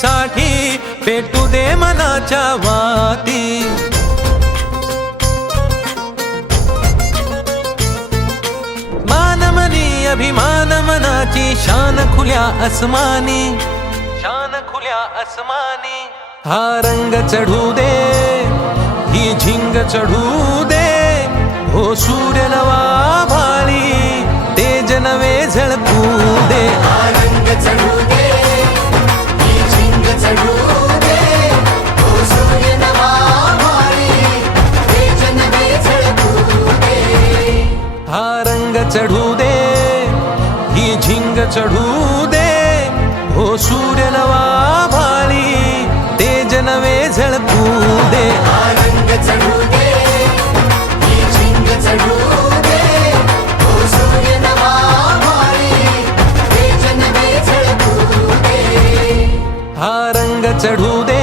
साठी पेटू दे मनाच्या वाती. मानमनी अभिमान मनाची शान खुल्या अस्मानी शान खुल्या अस्मानी हा रंग चढू दे ही झिंग चढू दे. हो सूर्य नवा भाळी तेज नवे झळकू दे. हा रंग चढू दे हा रंग चढू दे ही झिंग चढू दे. हो सूर्य नवा भाली तेज नवे झळकू दे. हा रंग चढू झिंग चढू दे. हो सूर्य नवा भाली तेज नवे चढू दे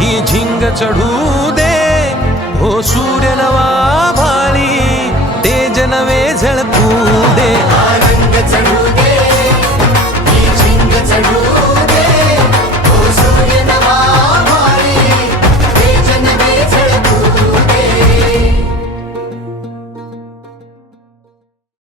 ही झिंग चढू दे. हो सूर्य नवा